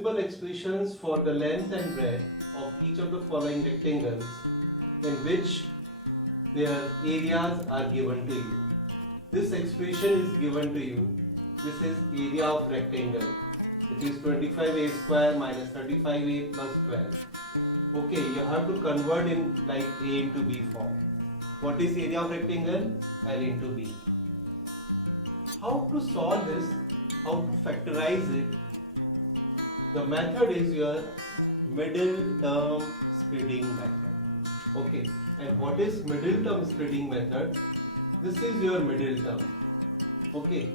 possible expressions for the length and breadth of each of the following rectangles in which their areas are given to you. This expression is given to you. This is area of rectangle. It is 25a square minus 35a plus 12. Okay, you have to convert in like a into b form. What is area of rectangle? L into b. How to solve this? How to factorize it? The method is your middle term spreading method. Okay, and what is middle term spreading method? This is your middle term. Okay,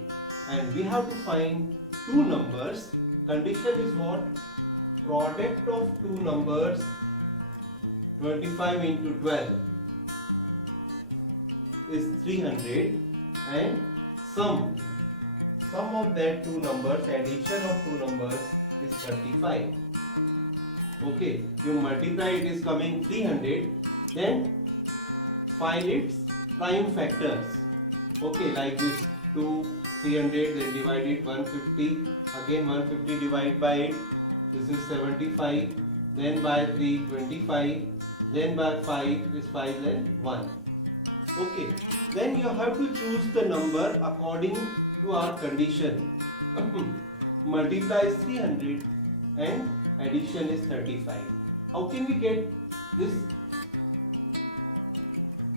and we have to find two numbers. Condition is what? Product of two numbers 25 into 12 is 300 and sum of that two numbers, addition of two numbers is 35. Okay, you multiply, it is coming 300, then find its prime factors. Okay, like this 2, 300, then divide it 150, again 150 divided by 8, this is 75, then by 3, 25, then by 5 is 5, then 1. Okay, then you have to choose the number according to our condition. Multiply is 300 and addition is 35. How can we get this?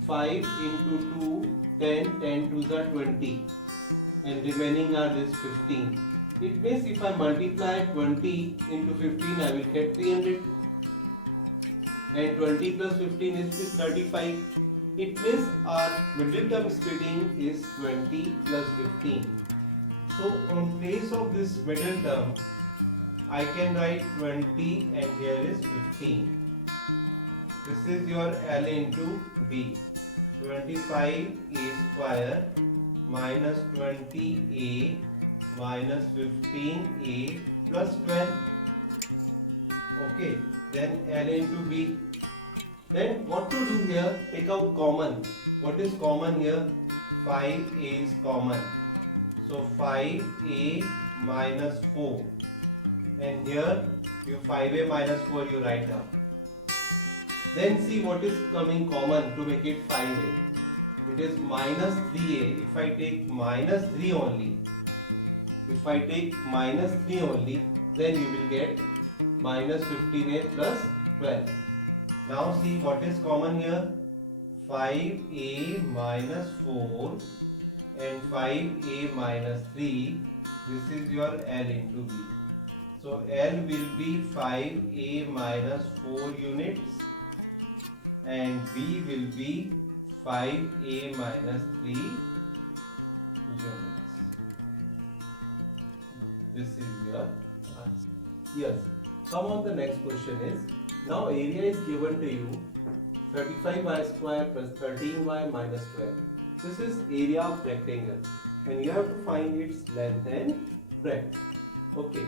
5 into 2, 10, 10 2s are 20 and remaining are this 15. It means if I multiply 20 into 15, I will get 300 and 20 plus 15 is this 35. It means our middle term splitting is 20 plus 15. So on place of this middle term, I can write 20 and here is 15. This is your L into B. 25a square minus 20a minus 15a plus 12. Okay, then L into B. Then what to do here? Take out common. What is common here? 5a is common. So 5a minus 4. And here you 5a minus 4 you write down. Then see what is coming common to make it 5a. It is minus 3a. If I take minus 3 only, then you will get minus 15a plus 12. Now see what is common here. 5a minus 4 and 5a minus 3. This is your L into B. So L will be 5a minus 4 units and B will be 5a minus 3 units. This is your answer. Yes. Come on, the next question is, now area is given to you 35y square plus 13y minus 12. This is area of rectangle and you have to find its length and breadth. Okay.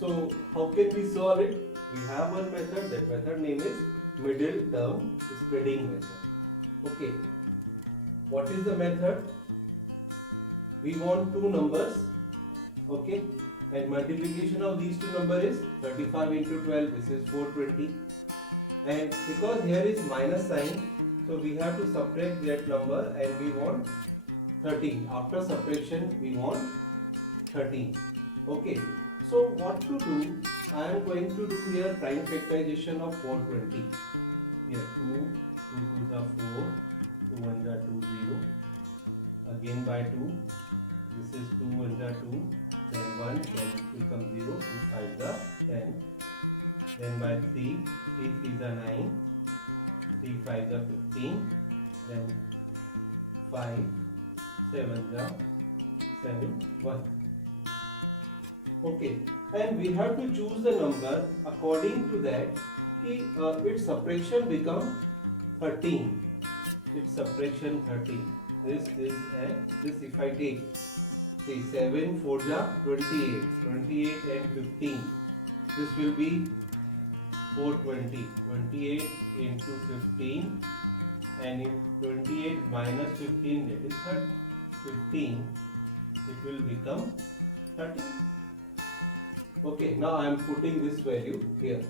So how can we solve it? We have one method. That method name is middle term spreading method. Okay. What is the method? We want two numbers. Okay. And multiplication of these two numbers is 35 into 12. This is 420. And because here is minus sign, so we have to subtract that number and we want 13. After subtraction, we want 13. Okay. So what to do? I am going to do here prime factorization of 420. Here 2, 2 2s are 4, 2 1s are 2, 0. Again by 2. This is 2 1s are 2. Then 1, then it will come 0, 2 5s are 10. Then by 3, 3 3s are 9, 3 5s are 15. Then 5, 7s are 7, 1. Okay, and we have to choose the number according to that. Its subtraction become 13. Its subtraction 13. This and this. If I take, see, 7 4 ja 28, 28 and 15. This will be 420. 28 into 15, and in 28 minus 15, that is 15. It will become 13. Okay, now I am putting this value here.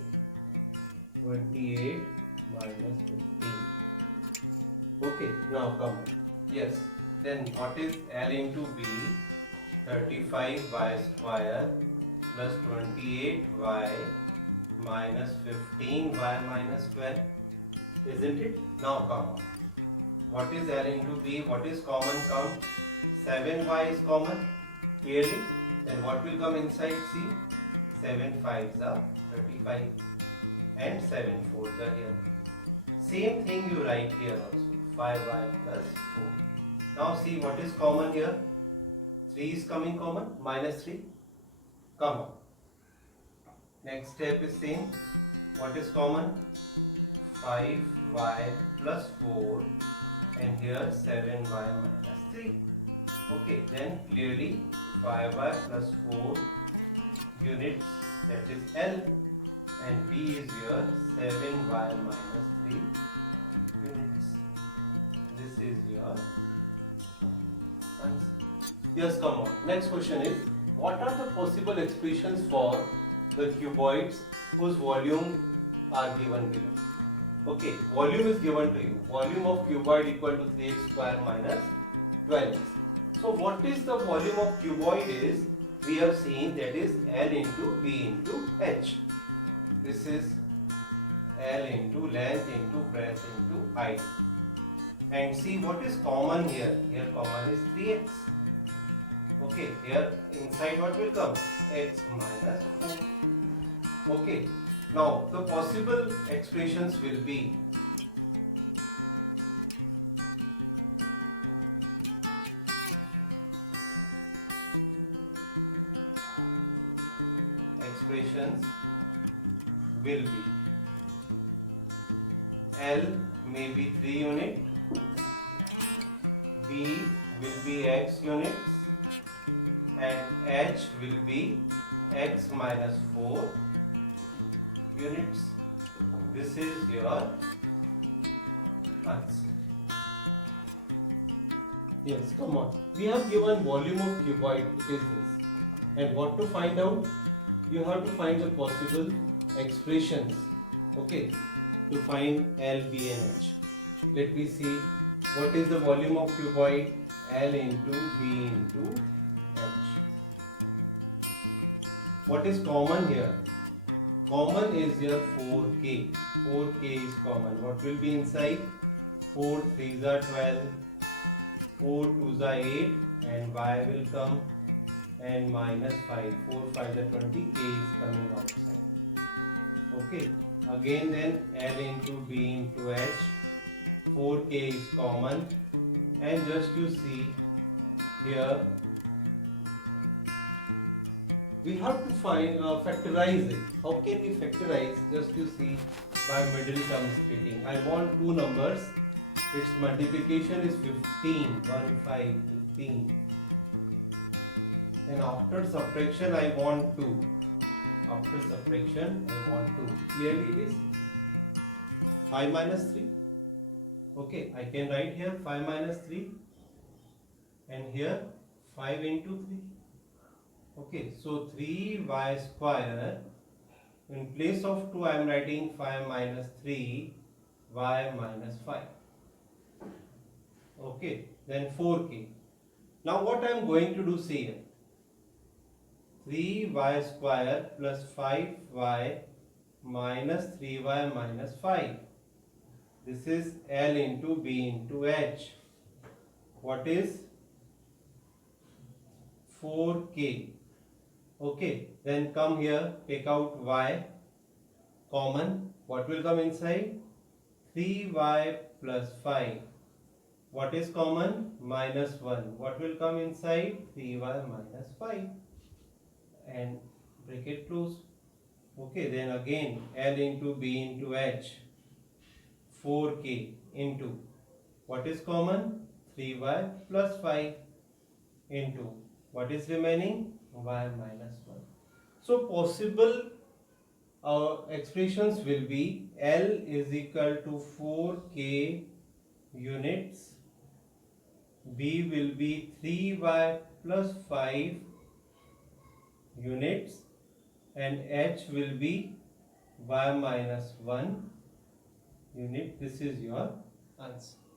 28 minus 15. Okay, now come on. Yes, then what is L into B? 35y square plus 28y minus 15y minus 12. Isn't it? Now come on. What is L into B? What is common? Come. 7y is common. Clearly. Then what will come inside C? 7 5s are 35 and 7 4s are here. Same thing you write here also. 5y plus 4. Now see what is common here. 3 is coming common. Minus 3. Come on. Next step is same. What is common? 5y plus 4 and here 7y minus 3. Okay, then clearly 5y plus 4 units, that is L, and B is your 7y minus 3 units. This is your answer. Yes, come on. Next question is, what are the possible expressions for the cuboids whose volume are given below? Okay, volume is given to you. Volume of cuboid equal to 3x square minus 12x. So what is the volume of cuboid is, we have seen that is L into B into H. This is L into length into breadth into height. And see what is common here. Here common is 3x. Okay, here inside what will come? X minus 4. Okay, now the possible expressions will be L may be 3 unit, B will be x units, and H will be x minus 4 units. This is your answer. Yes, come on. We have given volume of cuboid, it is this. And what to find out? You have to find the possible expressions, okay, to find L, B and H. Let me see what is the volume of cuboid. L into B into H. What is common here? Common is your 4K. 4K is common. What will be inside? 4 3s are 12, 4 2s are 8 and y will come and minus 5. 4 5s are 20, K is coming outside. Okay. Again then L into B into H. 4K is common and just you see here we have to find factorize it. How can we factorize? Just you see by middle term splitting. I want two numbers. Its multiplication is 15. 1 5 15. And after subtraction I want 2. After subtraction I want 2. Clearly it is 5 minus 3. Okay, I can write here 5 minus 3 and here 5 into 3. Okay, so 3y square, in place of 2 I am writing 5 minus 3 y minus 5. Okay, then 4k. Now what I am going to do, see here, 3y square plus 5y minus 3y minus 5. This is L into B into H. What is 4k? Okay, then come here, take out y, common. What will come inside? 3y plus 5. What is common? Minus 1. What will come inside? 3y minus 5. And bracket close. Okay, then again L into B into H. 4k into, what is common? 3y plus 5 into, what is remaining? Y minus 1. So possible expressions will be L is equal to 4k units, B will be 3y plus 5 units, and h will be y minus 1 unit. This is your answer.